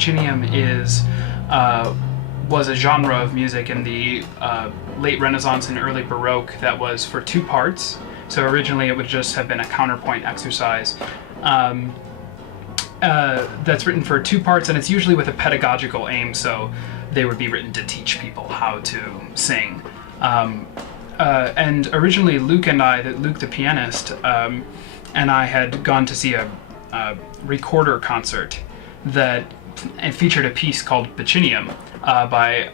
Bicinium was a genre of music in the late Renaissance and early Baroque that was for two parts. So originally it would just have been a counterpoint exercise. That's written for two parts, and it's usually with a pedagogical aim, so they would be written to teach people how to sing. And originally Luke the pianist, and I had gone to see a recorder concert that featured a piece called Bicinium by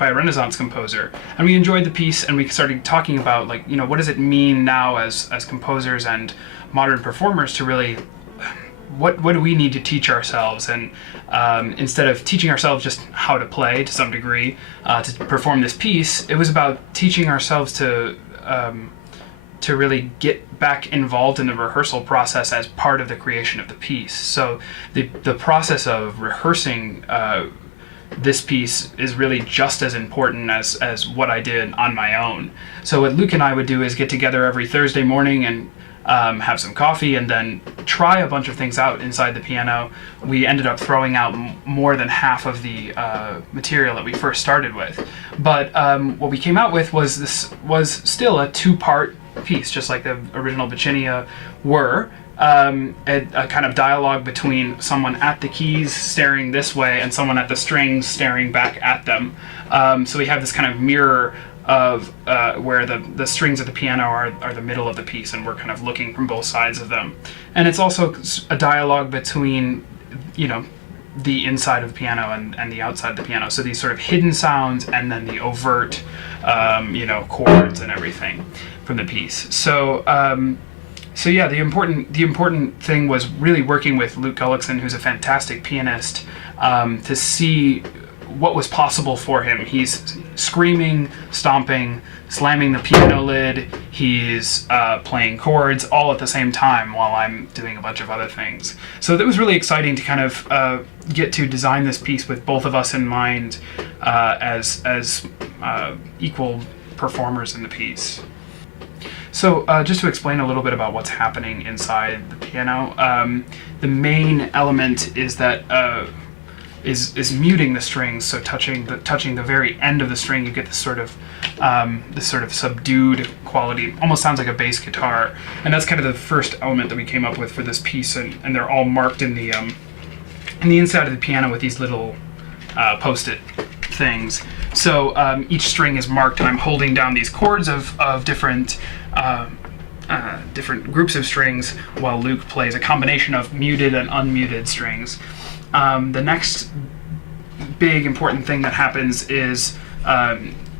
a Renaissance composer, and we enjoyed the piece, and we started talking about, like, you know, what does it mean now as composers and modern performers to really, what do we need to teach ourselves? And instead of teaching ourselves just how to play to some degree to perform this piece, it was about teaching ourselves to really get back involved in the rehearsal process as part of the creation of the piece. So the process of rehearsing this piece is really just as important as what I did on my own. So what Luke and I would do is get together every Thursday morning and have some coffee, and then try a bunch of things out inside the piano. We ended up throwing out more than half of the material that we first started with. But what we came out with was still a two-part piece, just like the original Bicinia were. A kind of dialogue between someone at the keys staring this way and someone at the strings staring back at them. So we have this kind of mirror of where the strings of the piano are the middle of the piece, and we're kind of looking from both sides of them. And it's also a dialogue between, you know, the inside of the piano and the outside of the piano. So these sort of hidden sounds, and then the overt, you know, chords and everything from the piece. So yeah, the important thing was really working with Luke Gullickson, who's a fantastic pianist, to see what was possible for him. He's screaming, stomping, slamming the piano lid, he's playing chords all at the same time while I'm doing a bunch of other things. So that was really exciting to kind of get to design this piece with both of us in mind as equal performers in the piece. So just to explain a little bit about what's happening inside the piano, the main element is that is muting the strings. So touching the very end of the string, you get this sort of subdued quality. Almost sounds like a bass guitar, and that's kind of the first element that we came up with for this piece. And they're all marked in the inside of the piano with these little post-it things. So each string is marked, and I'm holding down these chords of different groups of strings, while Luke plays a combination of muted and unmuted strings. The next big important thing that happens is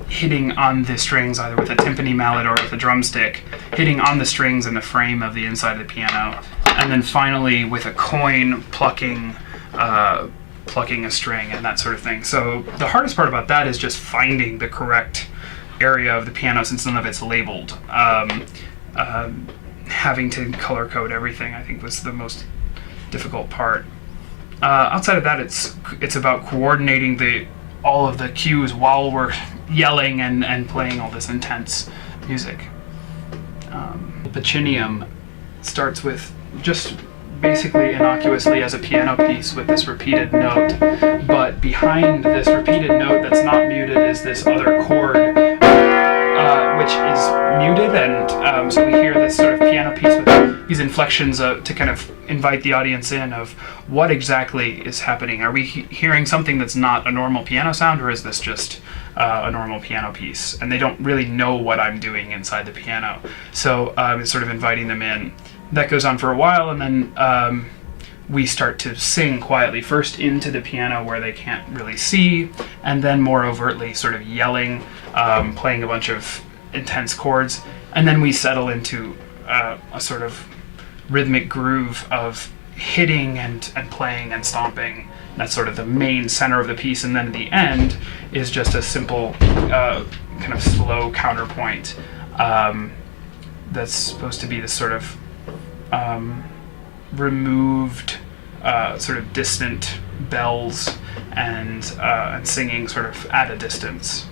hitting on the strings, either with a timpani mallet or with a drumstick, hitting on the strings in the frame of the inside of the piano, and then finally with a coin plucking a string and that sort of thing. So the hardest part about that is just finding the correct area of the piano, since none of it's labeled. Having to color code everything, I think, was the most difficult part. Outside of that, it's about coordinating all of the cues while we're yelling and playing all this intense music. Bicinium starts with just basically innocuously as a piano piece with this repeated note, but behind this repeated note that's not muted is this other chord, which is muted, and so we hear this sort of piano piece with these inflections to kind of invite the audience in of what exactly is happening. Are we hearing something that's not a normal piano sound, or is this just a normal piano piece? And they don't really know what I'm doing inside the piano, so it's sort of inviting them in. That goes on for a while, and then we start to sing quietly, first into the piano where they can't really see, and then more overtly sort of yelling, playing a bunch of intense chords, and then we settle into a sort of rhythmic groove of hitting and playing and stomping. That's sort of the main center of the piece, and then at the end is just a simple kind of slow counterpoint that's supposed to be this sort of removed, sort of distant bells and singing sort of at a distance.